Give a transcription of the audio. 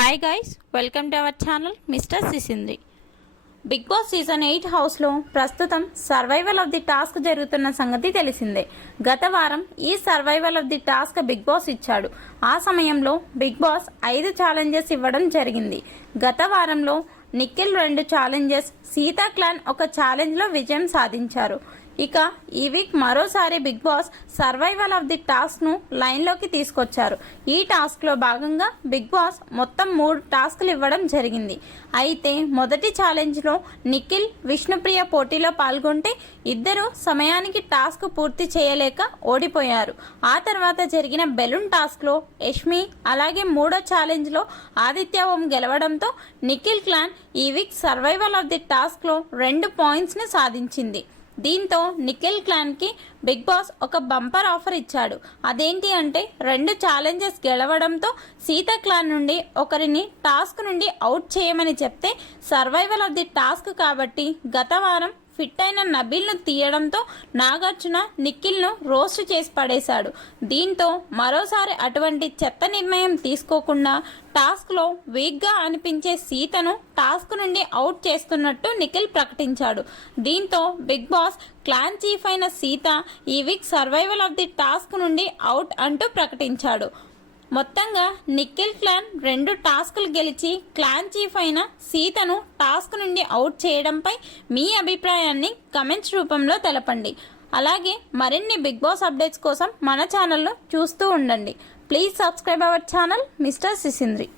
Hi guys, welcome to our channel mister Sisindri. Bigg Boss season 8 హౌస్లో ప్రస్తుతం survival of the task జరుగుతున్న సంగతి తెలిసిందే. గత వారం ఈ survival of the task Bigg Boss ఇచ్చాడు. ఆ సమయంలో బిగ్ బాస్ 5 ఛాలెంజెస్ ఇవ్వడం జరిగింది. గత వారంలో నిఖిల్ 2 ఛాలెంజెస్, సీతా క్లాన్ ఒక ఛాలెంజ్లో విజయం సాధించారు. ఇక ఈ వీక్ మరోసారి Bigg Boss survival of the టాస్క్ను లైన్లోకి తీసుకొచ్చారు. ఈ టాస్క్లో భాగంగా బిగ్ బాస్ మొత్తం 3 టాస్క్లు ఇవ్వడం జరిగింది. అయితే మొదటి ఛాలెంజ్లో నిఖిల్, విష్ణుప్రియ పోటీలో పాల్గొంటే ఇద్దరు సమయానికి టాస్క్ పూర్తి చేయలేక ఓడిపోయారు. ఆ తర్వాత జరిగిన బెలూన్ టాస్క్లో యష్మి, అలాగే మూడో ఛాలెంజ్లో ఆదిత్య ఓం గెలవడంతో నిఖిల్ క్లాన్ ఈ వీక్ సర్వైవల్ ఆఫ్ ది టాస్క్లో 2 పాయింట్స్ని సాధించింది. దీంతో నిఖిల్ క్లాన్కి బిగ్ బాస్ ఒక బంపర్ ఆఫర్ ఇచ్చాడు. అదేంటి అంటే 2 ఛాలెంజెస్ గెలవడంతో సీతా క్లాన్ నుండి ఒకరిని టాస్క్ నుండి అవుట్ చేయమని చెప్తే సర్వైవల్ ఆఫ్ ది టాస్క్ కాబట్టి గత వారం ఫిట్ అయిన నబీల్ను తీయడంతో నాగార్జున నిఖిల్ను రోస్ట్ చేసి పడేశాడు. దీంతో మరోసారి అటువంటి చెత్త నిర్ణయం తీసుకోకుండా టాస్క్లో వీక్గా అనిపించే సీతను టాస్క్ నుండి అవుట్ చేస్తున్నట్టు నిఖిల్ ప్రకటించాడు. దీంతో బిగ్ బాస్ క్లాన్ చీఫ్ అయిన సీత ఈ week survival of the task నుండి అవుట్ అంటూ ప్రకటించాడు. మొత్తంగా నిఖిల్ క్లాన్ 2 టాస్కులు గెలిచి క్లాన్ చీఫ్ అయిన సీతను టాస్క్ నుండి అవుట్ చేయడంపై మీ అభిప్రాయాన్ని కమెంట్స్ రూపంలో తెలపండి. అలాగే మరిన్ని బిగ్ బాస్ అప్డేట్స్ కోసం మన ఛానల్ను చూస్తూ ఉండండి. Please subscribe our channel mister సిసింద్రి.